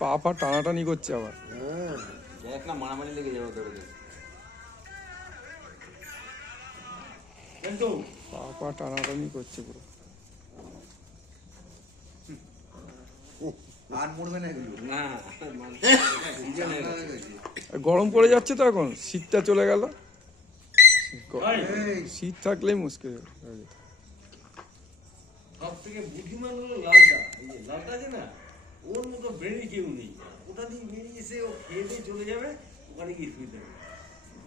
পা পা টানাটানি করছে আবার। দেখ না মারামারি লেগে যাবে ধরে কিন্তু পা টানাটানি করছে পুরো। আর মরবে না এগুলো না গরম পড়ে যাচ্ছে তো এখন, শীতটা চলে গেল, শীত থাকলেই মুশকিল হয়ে যেত। সব থেকে বুদ্ধিমান হলো লালটা, এই যে লালটা আছে না, ওর মতো ব্রেনই কেউ নেই। ওটা দিয়ে বেরিয়ে এসে ও খেয়ে দিয়ে চলে যাবে, ওখানে গিয়ে শুয়ে থাকবে।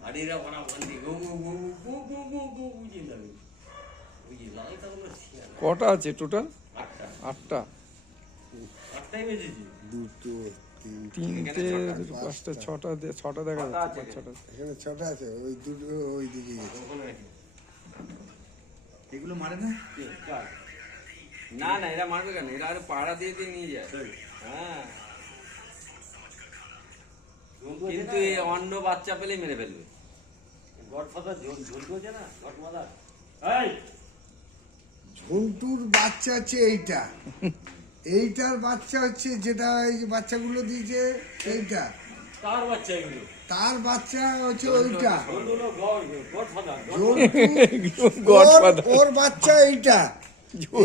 আর এরা ওরা ওখান থেকে গু গু গু গু গু গু গু গু চিন্তাবে। ওই যে লালটা হলো শিয়াল। কটা আছে টোটাল? 8টা। 8টা। 8টাই বেজেছে। দুটো তিনটে, দুটো, পাঁচটা, ছটা দেখা যাচ্ছে। 5-6টা এখানে ছটা আছে, ওই দুটো ওই দিকে ওখানে রাখি। এগুলো মারে না। কে? কার? না না এরা মারবে কেন, এরা আরো পাড়া দিয়ে দিয়ে নিয়ে যায়। হ্যাঁ কিন্তু এই অন্য বাচ্চা পেলেই মেরে ফেলবে। গডফাদার ঝুলকো আছে না, গডমাদার। এই ঝন্টুর বাচ্চা হচ্ছে এইটা, এইটার বাচ্চা হচ্ছে যেটা এই যে বাচ্চাগুলো দিয়েছে এইটা, কার বাচ্চা এগুলো? তার বাচ্চা হচ্ছে ওইটা। হলো গডফাদার। ঝন্টু ওর বাচ্চা এইটা,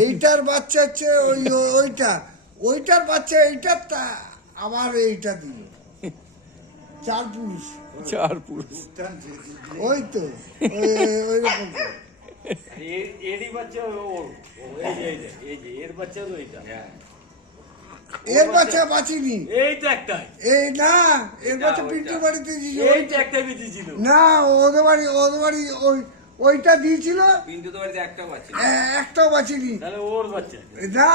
এইটার বাচ্চা হচ্ছে ওইটা, ওইটার বাচ্চা এইটা, তা আবার এইটা দিল 4 পুরুষ। 4 পুরুষ। ওই তো ওই রকম। এরই বাচ্চা ওর, এই যে এই যে এর বাচ্চা হলো এইটা। এর বাচ্চা বাঁচিনি, এই তো একটাই, এই না এর বাচ্চা পিন্টুর বাড়িতে দিয়েছিল। এই তো একটাই বেঁচেছিল। না ওদের বাড়ি ওইটা দিয়েছিল, কিন্তু তো বাড়িতে একটা বাচ্চা একটাও বাঁচিনি। তাহলে ওর বাচ্চা। না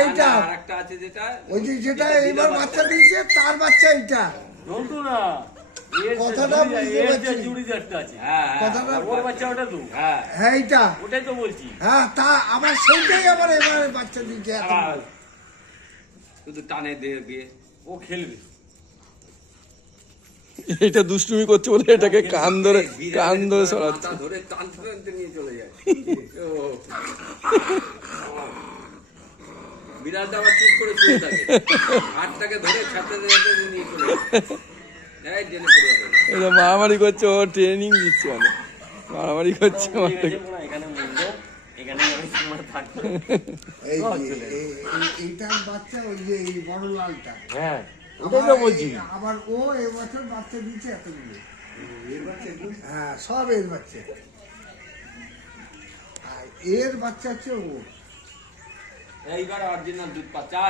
এইটা আর একটা আছে যেটা ওই যে যেটা দিলে এবার বাচ্চা দিয়েছে তার বাচ্চা এইটা। বলতো না কথাটা বুঝতে পারছি। জুড়িদারটা আছে, হ্যাঁ কথাটা ওর বাচ্চা ওটা তো। হ্যাঁ হ্যাঁ এইটা, ওটাই তো বলছি। হ্যাঁ তা আবার সেইটাই আবার এবার বাচ্চা দিয়েছে এত বড়। আবার শুধু টানে দিয়ে দিয়ে ও খেলবে। এটা দুষ্টুমি করছে বলে এটাকে কান ধরে সরাচ্ছে। মাথা ধরে টানতে টানতে নিয়ে চলে যায়। ও। বিড়ালটা আবার চুপ করে শুয়ে থাকে, হাতটাকে ধরে ছাড়তে ছাড়তে নিয়ে চলে যায়। এই জেলে পড়ে যাবে। এটা মারামারি করছে, ও ট্রেনিং দিচ্ছে, মানে মারামারি করছে এখানে মুন্ডো, এখানে আমি তোমার থাকবো। এই যে এইটার বাচ্চা ওই যে এই বড় লালটা। হ্যাঁ ওটাই তো বলছি। আবার ও এবছর বাচ্চা দিয়েছে এতগুলো। হ্যাঁ সব এর বাচ্চা, আর এর বাচ্চা হচ্ছে ও। এইবার অরিজিনাল দুধ পাচ্ছা।